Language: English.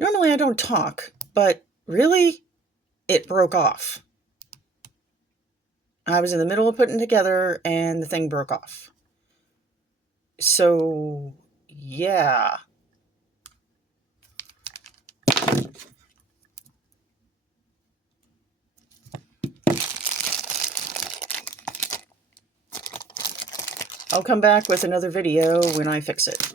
Normally I don't talk, but really, it broke off. I was in the middle of putting it together and the thing broke off. So, yeah. I'll come back with another video when I fix it.